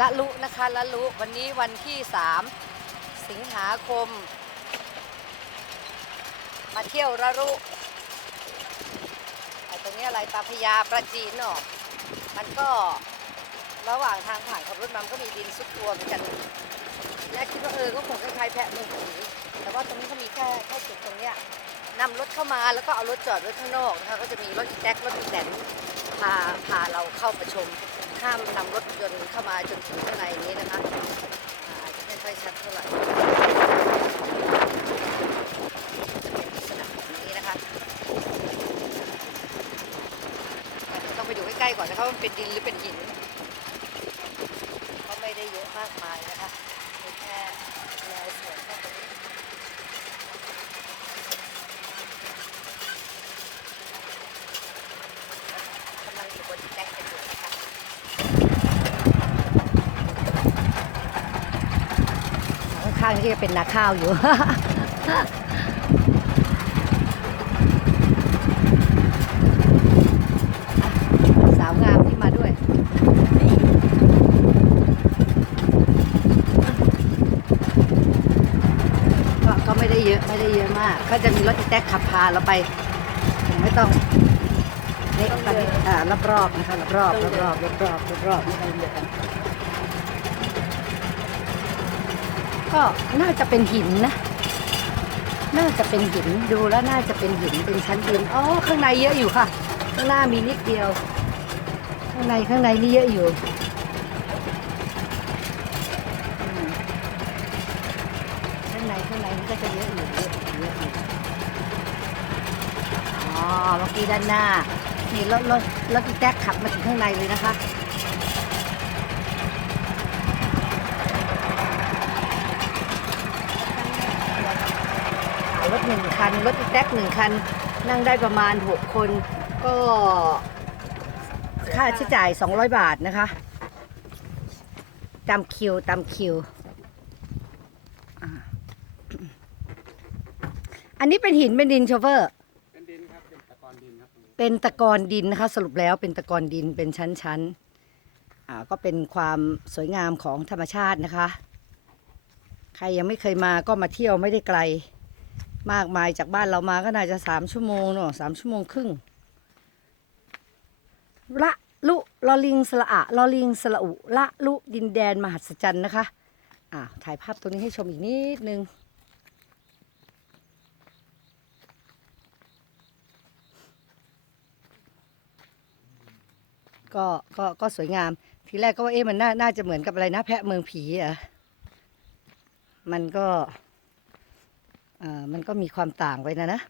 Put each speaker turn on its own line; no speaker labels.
ละลุนะคะละลุวันนี้วันที่สามสิงหาคม มาเที่ยวละลุไอ้ตรงนี้อะไรตาพญาประจีนเนาะมันก็ระหว่างทางผ่านขับรถมันก็มีดินซุดตัวเหมือนกันและคิดว่าเออก็คงคล้ายๆแพะเมืองผีแต่ว่าตรงนี้เขามีแค่แค่จุดตรงเนี้ยนำรถเข้ามาแล้วก็เอารถจอดไว้ข้างนอกนะคะก็จะมีรถอีแท็กรถอีแตนพาพาเราเข้ามาชม ห้ามนำรถยนต์เข้ามาจนถึงข้างในนี้นะคะอาจจะไม่ค่อยชัดเท่าไหร่เป็นลักษณะแบบนี้นะคะอะเดี๋ยวต้องไปดูใกล้ๆก่อนนะคะว่ามันเป็นดินหรือเป็นหิน ก็ไม่ได้เยอะมากมายนะคะมีแค่แนวสวนแค่ตรงนี้กำลังอยู่บนแจ็คกันอยู่นะคะ ข้างนี่ก็เป็นนาข้าวอยู่ สาวงามที่มาด้วย ก็ก็ไม่ได้เยอะไม่ได้เยอะมาก ก็จะมีรถแท็กขับพาเราไป ไม่ต้องนี่ตอนนี้อ่ารอบๆนะคะรอบๆรอบๆรอบๆรอบๆไม่ต้องเยอะก็น่ ก็น่าจะเป็นหินนะ น่าจะเป็นหินดูแล้วน่าจะเป็นหินเป็นชั้นดินอ๋อข้างในเยอะอยู่ค่ะ ข้างหน้ามีนิดเดียว ข้างในข้างในนี่เยอะอยู่ข้างในข้างในนี่ก็จะเยอะอยู่เยอะอยู่เยอะอยู่อ๋อเมื่อกี้ด้านหน้านี่รถรถรถแท็กขับมาถึงข้างในเลยนะคะ หนึ่งคันรถอีแท็กหนึ่งคัน นั่งได้ประมาณ 6 คน ก็ค่าใช้จ่าย 200 บาทนะคะตามคิวตามคิว อันนี้เป็นหินเป็นดินโชเฟอร์
เป็นดินครับ เป็นตะกอนดินครับ
เป็นตะกอนดินนะคะ สรุปแล้วเป็นตะกอนดินเป็นชั้นๆอ่าก็เป็นความสวยงามของธรรมชาตินะคะ ใครยังไม่เคยมาก็มาเที่ยวไม่ได้ไกล มากมายจากบ้านเรามาก็น่าจะสามชั่วโมงเนาะสามชั่วโมงครึ่งละลุลอลิงสละอะลอลิงสละอุละลุดินแดนมหัศจรรย์นะคะอ่าถ่ายภาพตัวนี้ให้ชมอีกนิดนึงก็ก็ก็สวยงาม ทีแรกก็ว่าเอ๊ะมันน่าน่าจะเหมือนกับอะไรนะแพะเมืองผีอะมันก็ มันก็มีความต่างไปนะนะ